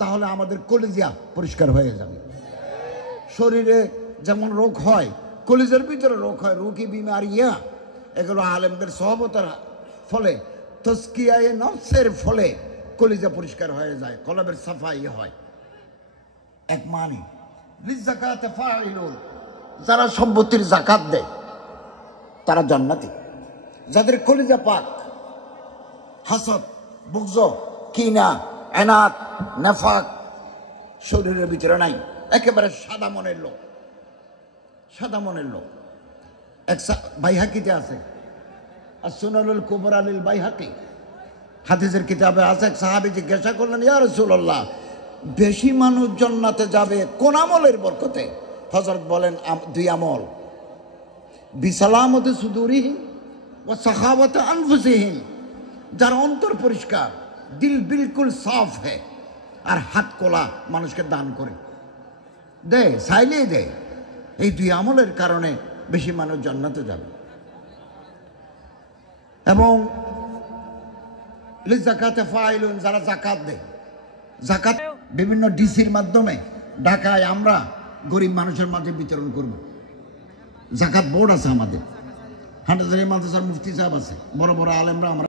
তাহলে আমাদের কলিজা পরিষ্কার হয়ে যাবে। শরীরে যেমন রোগ হয়, কলিজার ভিতরে রোগ হয়, রুগী বিমারিয়া, এগুলো আলেমদের সহবতার ফলে, তজকিয়ায়ে নফসের ফলে কলিজা পরিষ্কার হয়ে যায়, কলবের সাফাই হয়। এক মানে লিযাকাতে ফাইলুন, যারা সম্পত্তির যাকাত দেয় তারা জান্নাতি। যাদের কলিজা পাক, হাসদ, বুগজ, কিনা, এনাত, নেফাক শরীরের ভিতরে নাই, একেবারে সাদা মনের লোক, সাদা মনের লোক। এক বাইহাকিতে আছে, আসুনানুল কুবরা লিল বাইহাকি, হাদিসের কিতাবে আছে। এক সাহাবী জিজ্ঞাসা করলেন, ইয়া রাসূলুল্লাহ, বেশি মানুষ জান্নাতে যাবে কোন আমলের বরকতে? হযরত বলেন, দুই আমল, বিসালামতি সুদুরিহিম ওয়া সাখাওয়াতি আনফুসিহিম, যার অন্তর পরিষ্কার, দিল বিলকুল সাফ হয়, আর হাত কোলা মানুষকে দান করে দেয়, চাইলেই দেয়। এই দুই আমলের কারণে বেশি মানুষ জান্নাতে যাবে। এবং লিযাকাতে ফাইলুন, যারা যাকাত দেয়, যাকাত বিভিন্ন ডিসির মাধ্যমে ঢাকায় আমরা গরিব মানুষের মাঝে বিতরণ করব। যাকাত বোর্ড আছে আমাদের, হাটহাজারী মাদ্রাসার মুফতি সাহেব আছে, বড় বড় আলেমরা আমরা